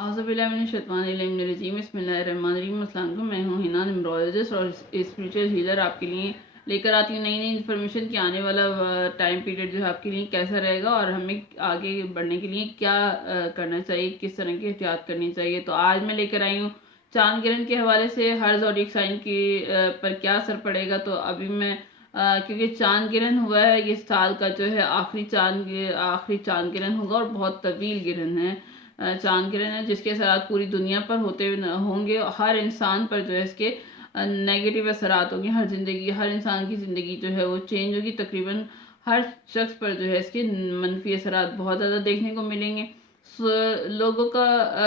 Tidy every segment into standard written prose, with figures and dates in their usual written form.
औज़ुबिल्लाहिमिनश्शैतानिर्रजीम बिस्मिल्लाहिर्रहमानिर्रहीम। अस्सलाम वालेकुम। मैं हूँ हिना, न्यूमरोलॉजिस्ट और स्पिरिचुअल हीलर। आपके लिए लेकर आती हूँ नई नई इन्फॉर्मेशन कि आने वाला टाइम पीरियड जो है आपके लिए कैसा रहेगा और हमें आगे बढ़ने के लिए क्या करना चाहिए, किस तरह की एहतियात करनी चाहिए। तो आज मैं लेकर आई हूँ चांद ग्रहण के हवाले से हर ज़ोडिएक साइन की पर क्या असर पड़ेगा। तो अभी मैं क्योंकि चांद ग्रहण हुआ है, ये साल का जो है आखिरी चांद ग्रहण होगा और बहुत तवील ग्रहण है, चांद ग्रहण है, जिसके असरात पूरी दुनिया पर होते हुए होंगे। हर इंसान पर जो है इसके नेगेटिव असरात होंगे। हर इंसान की ज़िंदगी जो है वो चेंज होगी। तकरीबन हर शख्स पर जो है इसके मनफी असरात बहुत ज़्यादा देखने को मिलेंगे। लोगों का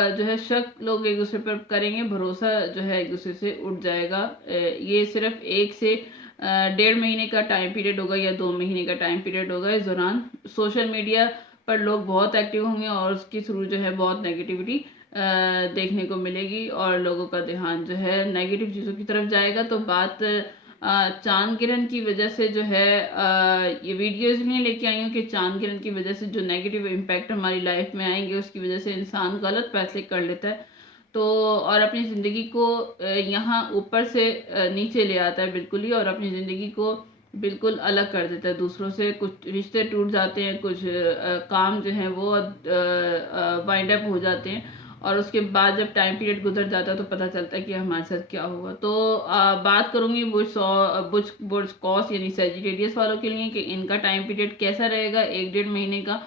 जो है शक लोग एक दूसरे पर करेंगे, भरोसा जो है एक दूसरे से उठ जाएगा। ये सिर्फ 1 से 1.5 महीने का टाइम पीरियड होगा या 2 महीने का टाइम पीरियड होगा। इस दौरान सोशल मीडिया पर लोग बहुत एक्टिव होंगे और उसके थ्रू जो है बहुत नेगेटिविटी देखने को मिलेगी और लोगों का ध्यान जो है नेगेटिव चीज़ों की तरफ जाएगा। तो बात चांद ग्रहण की वजह से जो है ये वीडियो इसलिए लेके आई हूँ कि चांद ग्रहण की वजह से जो नेगेटिव इम्पैक्ट हमारी लाइफ में आएंगे उसकी वजह से इंसान गलत फैसले कर लेता है, तो और अपनी ज़िंदगी को यहाँ ऊपर से नीचे ले आता है बिल्कुल ही, और अपनी ज़िंदगी को बिल्कुल अलग कर देता है दूसरों से। कुछ रिश्ते टूट जाते हैं, कुछ काम जो हैं वो वाइंड अप हो जाते हैं और उसके बाद जब टाइम पीरियड गुजर जाता है तो पता चलता है कि हमारे साथ क्या हुआ। तो बात करूँगी बुर्ज कॉस यानी सेजिटेरियस वालों के लिए कि इनका टाइम पीरियड कैसा रहेगा 1-1.5 महीने का।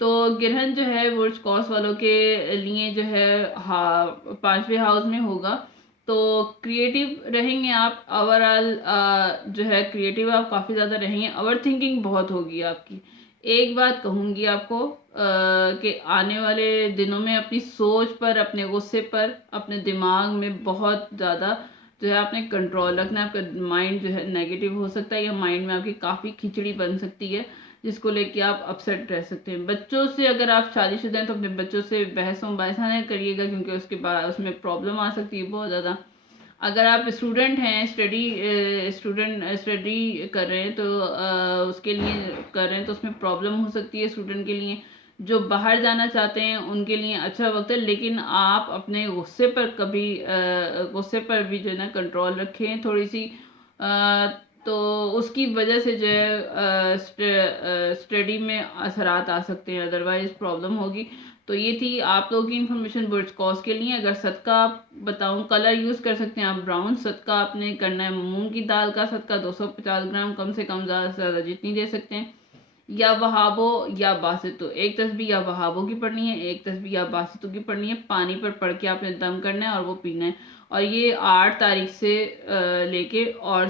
तो ग्रहण जो है बुर्ज कॉस वालों के लिए जो है 5वें हाउस में होगा। तो क्रिएटिव रहेंगे आप ओवरऑल, जो है क्रिएटिव आप काफ़ी ज़्यादा रहेंगे। ओवर थिंकिंग बहुत होगी आपकी। एक बात कहूँगी आपको कि आने वाले दिनों में अपनी सोच पर, अपने गुस्से पर, अपने दिमाग में बहुत ज़्यादा जो है आपने कंट्रोल रखना है। आपका माइंड जो है नेगेटिव हो सकता है या माइंड में आपकी काफ़ी खिचड़ी बन सकती है जिसको लेके आप अपसेट रह सकते हैं। बच्चों से अगर आप शादीशुदा हैं तो अपने बच्चों से बहस मुबाहिसा नहीं करिएगा क्योंकि उसके बाद उसमें प्रॉब्लम आ सकती है बहुत ज़्यादा। अगर आप स्टूडेंट हैं, स्टडी कर रहे हैं तो उसके लिए कर रहे हैं तो उसमें प्रॉब्लम हो सकती है स्टूडेंट के लिए। जो बाहर जाना चाहते हैं उनके लिए अच्छा वक्त है, लेकिन आप अपने गुस्से पर भी जो है ना कंट्रोल रखें थोड़ी सी। तो उसकी वजह से जो है स्टडी में असरात आ सकते हैं, अदरवाइज प्रॉब्लम होगी। तो ये थी आप लोगों की इन्फॉर्मेशन बुर्ज कॉस के लिए। अगर सदका आप बताऊं, कलर यूज़ कर सकते हैं आप ब्राउन। सदका आपने करना है मूंग की दाल का सदका 250 ग्राम, कम से कम, ज़्यादा से ज़्यादा जितनी दे सकते हैं, या वहाबो या बासितो। एक तस्बीह या वहाबो की पढ़नी है, एक तस्बीह या बासितो की पढ़नी है। पानी पर पढ़ के आपने दम करना है और वो पीना है। और ये 8 तारीख से लेके और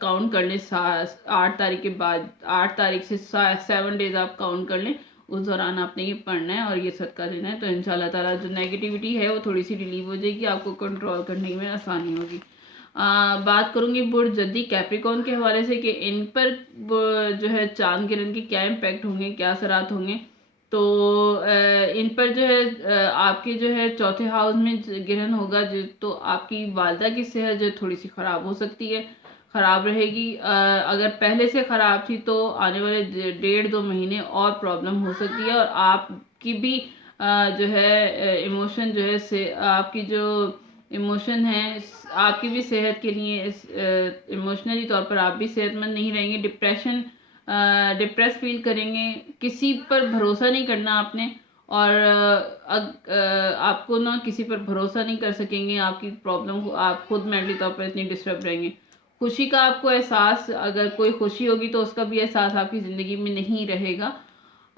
काउंट कर लें, 8 तारीख के बाद, 8 तारीख से 7 डेज आप काउंट कर लें। उस दौरान आपने ये पढ़ना है और ये सदका देना है। तो इंशाल्लाह ताला जो नेगेटिविटी है वो थोड़ी सी रिलीव हो जाएगी, आपको कंट्रोल करने में आसानी होगी। बात करूंगी बुर्ज जद्दी कैप्रिकॉर्न के हवाले से कि इन पर जो है चांद ग्रहण के क्या इम्पैक्ट होंगे, क्या असरात होंगे। तो इन पर जो है आपके जो है चौथे हाउस में ग्रहण होगा जो, तो आपकी वालदा की सेहत जो थोड़ी सी ख़राब हो सकती है, ख़राब रहेगी। अगर पहले से ख़राब थी तो आने वाले 1.5-2 महीने और प्रॉब्लम हो सकती है। और आपकी भी जो है इमोशन जो है से आपकी जो इमोशन है, आपकी भी सेहत के लिए इमोशनली तौर पर आप भी सेहतमंद नहीं रहेंगे। डिप्रेस फील करेंगे, किसी पर भरोसा नहीं करना आपने। और आपको ना किसी पर भरोसा नहीं कर सकेंगे। आपकी प्रॉब्लम को आप खुद मेंटली तौर पर इतनी डिस्टर्ब रहेंगे। खुशी का आपको एहसास, अगर कोई खुशी होगी तो उसका भी एहसास आपकी ज़िंदगी में नहीं रहेगा।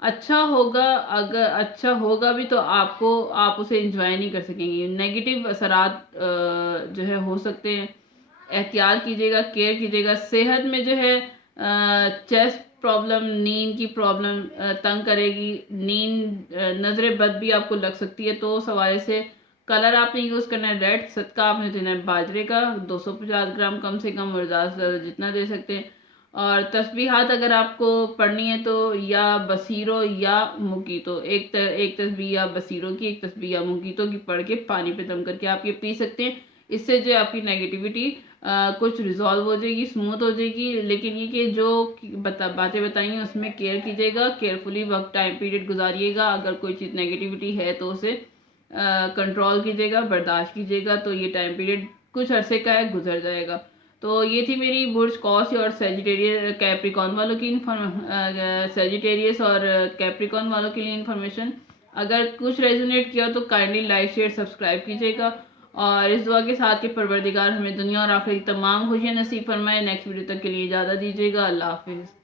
अच्छा होगा, अगर अच्छा होगा भी तो आप उसे एंजॉय नहीं कर सकेंगे। नेगेटिव असरात जो है हो सकते हैं। एहतियात कीजिएगा, केयर कीजिएगा। सेहत में जो है चेस्ट प्रॉब्लम, नींद की प्रॉब्लम तंग करेगी। नज़र बद भी आपको लग सकती है। तो उस हवाले से कलर आपने यूज़ करना है रेड। सदका आपने देना है बाजरे का 250 ग्राम, कम से कम, और ज़्यादा से ज़्यादा जितना दे सकते हैं। और तस्बीहात अगर आपको पढ़नी है तो या बसीरो या मुकीतो, एक तस्बीह या बसीरो की, एक तस्बीह या मुकीतो की पढ़ के पानी पे दम करके आप ये पी सकते हैं। इससे जो आपकी नेगेटिविटी कुछ रिजॉल्व हो जाएगी, स्मूथ हो जाएगी। लेकिन ये कि जो बातें बताई हैं उसमें केयर कीजिएगा, केयरफुली वक्त टाइम पीरियड गुजारिएगा। अगर कोई चीज़ नेगेटिविटी है तो उसे कंट्रोल कीजिएगा, बर्दाश्त कीजिएगा, तो ये टाइम पीरियड कुछ अरसे का है, गुजर जाएगा। तो ये थी मेरी बुर्ज कॉस और सेजिटेरियस कैप्रिकॉन वालों की सेजिटेरियस और कैप्रिकॉन वालों के लिए इन्फॉर्मेशन। अगर कुछ रेजोनेट किया तो काइंडली लाइक शेयर सब्सक्राइब कीजिएगा, और इस दुआ के साथ कि परवरदिगार हमें दुनिया और आखिरत की तमाम खुशियाँ नसीब फरमाए। नेक्स्ट वीडियो तक के लिए इजाज़त दीजिएगा। अल्लाह हाफिज़।